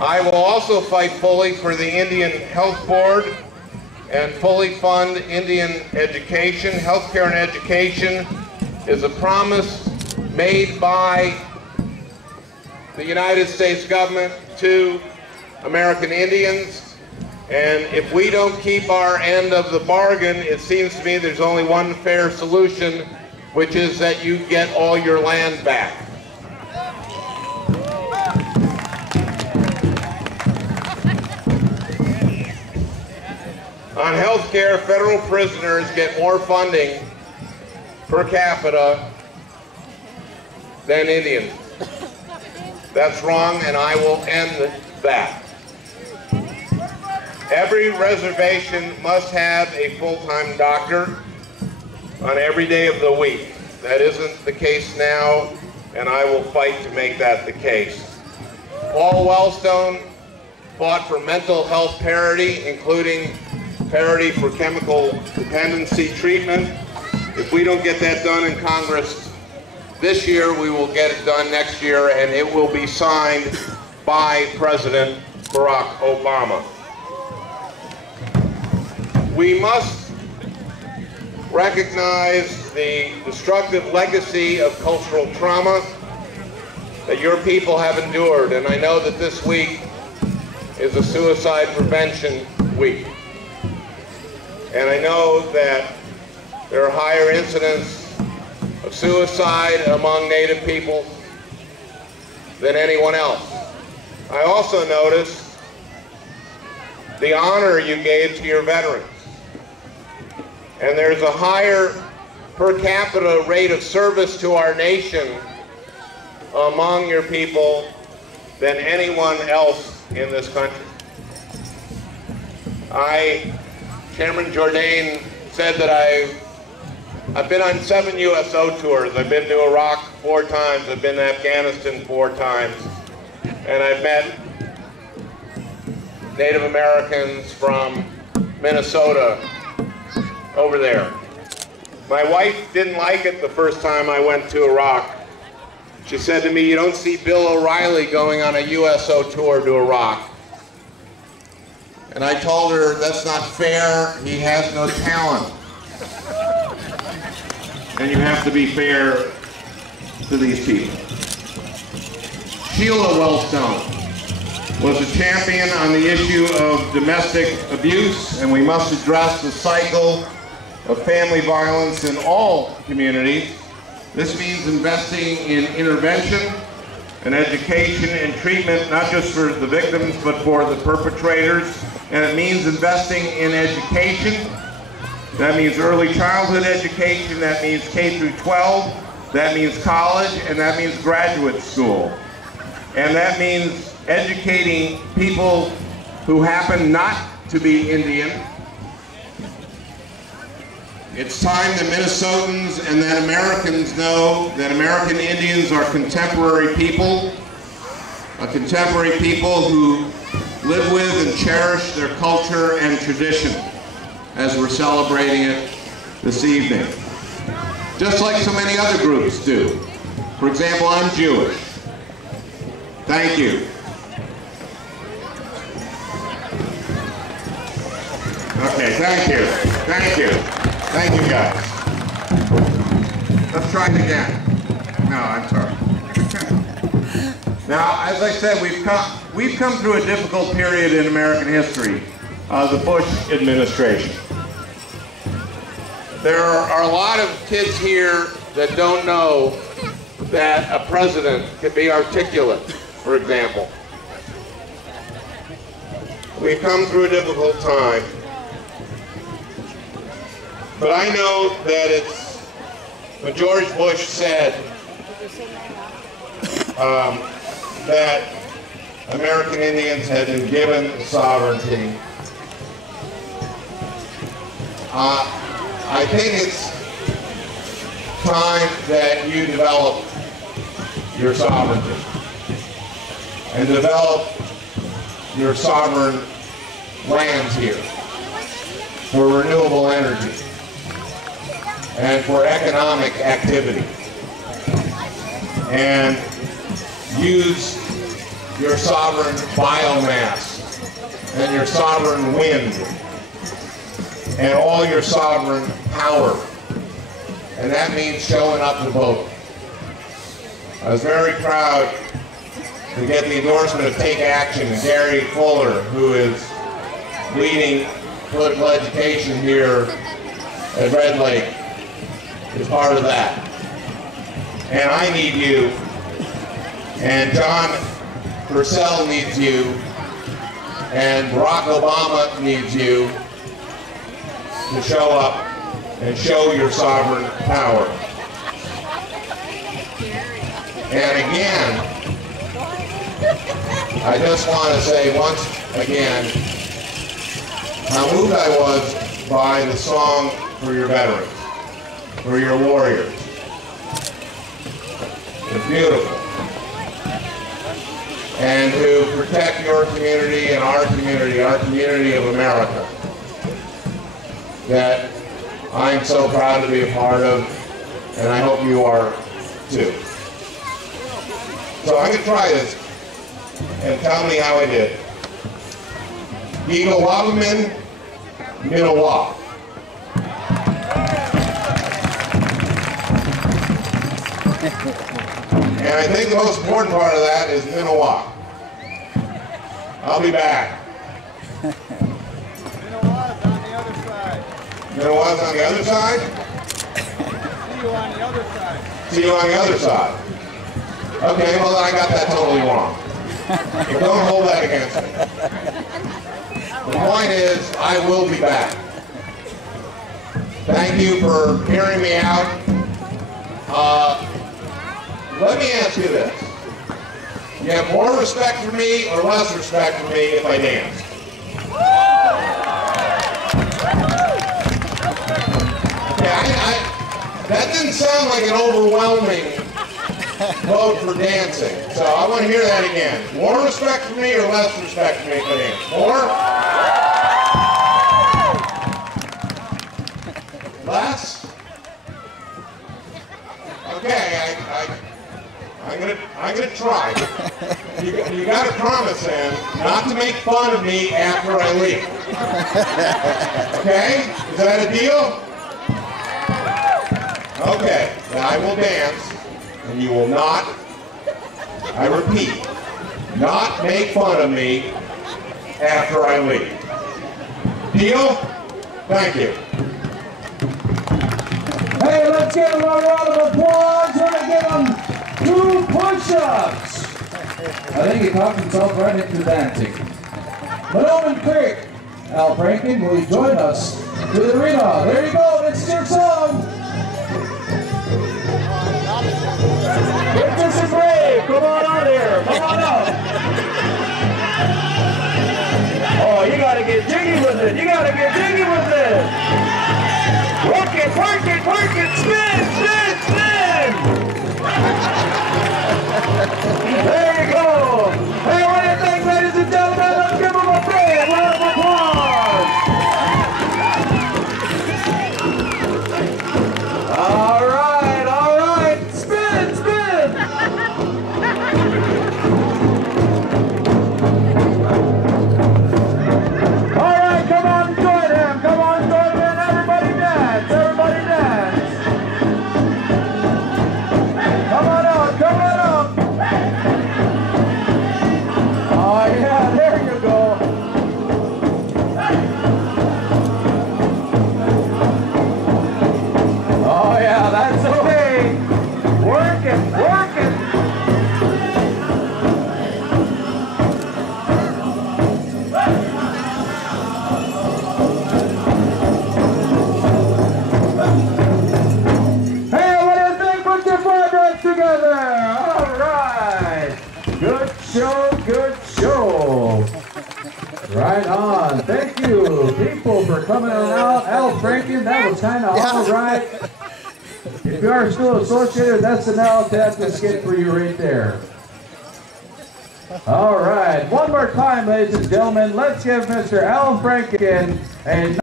I will also fight fully for the Indian Health Board and fully fund Indian education. Healthcare and education is a promise made by the United States government to American Indians. And if we don't keep our end of the bargain, it seems to me there's only one fair solution, which is that you get all your land back. On health care, federal prisoners get more funding per capita than Indians. That's wrong, and I will end that. Every reservation must have a full-time doctor on every day of the week. That isn't the case now, and I will fight to make that the case. Paul Wellstone fought for mental health parity, including parity for chemical dependency treatment. If we don't get that done in Congress this year, we will get it done next year, and it will be signed by President Barack Obama. We must recognize the destructive legacy of cultural trauma that your people have endured, and I know that this week is a suicide prevention week. And I know that there are higher incidents of suicide among Native people than anyone else. I also noticed the honor you gave to your veterans. And there's a higher per capita rate of service to our nation among your people than anyone else in this country. Chairman Jourdain said that I've been on 7 USO tours. I've been to Iraq 4 times. I've been to Afghanistan 4 times. And I've met Native Americans from Minnesota over there. My wife didn't like it the first time I went to Iraq. She said to me, "You don't see Bill O'Reilly going on a USO tour to Iraq." And I told her, that's not fair, he has no talent. And you have to be fair to these people. Sheila Wellstone was a champion on the issue of domestic abuse, and we must address the cycle of family violence in all communities. This means investing in intervention and education and treatment, not just for the victims, but for the perpetrators. And it means investing in education. That means early childhood education, that means K through 12, that means college, and that means graduate school. And that means educating people who happen not to be Indian. It's time that Minnesotans and that Americans know that American Indians are contemporary people, who live with and cherish their culture and tradition as we're celebrating it this evening. Just like so many other groups do. For example, I'm Jewish. Thank you. Okay, thank you. Thank you. Thank you, guys. Let's try it again. No, I'm sorry. Now, as I said, we've come through a difficult period in American history, the Bush administration. There are a lot of kids here that don't know that a president can be articulate, for example. We've come through a difficult time. But I know that it's when George Bush said that American Indians had been given sovereignty. I think it's time that you develop your sovereignty and develop your sovereign lands here for renewable energy and for economic activity, and use your sovereign biomass and your sovereign wind and all your sovereign power. And that means showing up to vote. I was very proud to get the endorsement of Take Action, and Gary Fuller, who is leading political education here at Red Lake, is part of that. And I need you, and John Purcell needs you, and Barack Obama needs you to show up and show your sovereign power. And again, I just want to say once again how moved I was by the song for your veterans, for your warriors. It's beautiful. And to protect your community and our community of America, that I'm so proud to be a part of, and I hope you are too. So I'm going to try this, and tell me how I did. Eagle-Wabamin, Minnewa. And I think the most important part of that is Minnewa. I'll be back. Minnewa's on the other side. Minnewa's on the other side? See you on the other side. See you on the other side. Okay, well then I got that totally wrong. But don't hold that against me. The point is, I will be back. Thank you for hearing me out. Let me ask you this. You have more respect for me or less respect for me if I dance? Okay, that didn't sound like an overwhelming vote for dancing. So I want to hear that again. More respect for me or less respect for me if I dance? More? Less? Okay, I'm gonna try. You gotta promise then not to make fun of me after I leave. Okay? Is that a deal? Okay, then I will dance, and you will not, I repeat, not make fun of me after I leave. Deal? Thank you. Hey, let's give them a round of applause. We're going to give them 2 push-ups. I think he talked himself right into dancing. Monoman Creek, Al Franken, will you join us to the arena? There you go, it's your song. Richardson and Brave, come on out here, come on out. Oh, you got to get jiggy with it, you got to get jiggy with it. Work it, work it, work it, spin, spin, spin! There you go! Hey, what do you think, ladies and gentlemen? Let's give them a big round of applause! All right, spin, spin! All right, come on, join him, come on, join him, everybody dance, everybody dance! Come on out, come on out! Oh yeah, there you go. Oh yeah, that's the way. Work it, work it. Hey, what do you think? Put your foreheads together. All right. Good show, good show. Right on. Thank you, people, for coming on out. Al Franken, that was kind of all right. If you are still associated, that's an Al Tapka skit for you right there. All right. One more time, ladies and gentlemen. Let's give Mr. Al Franken a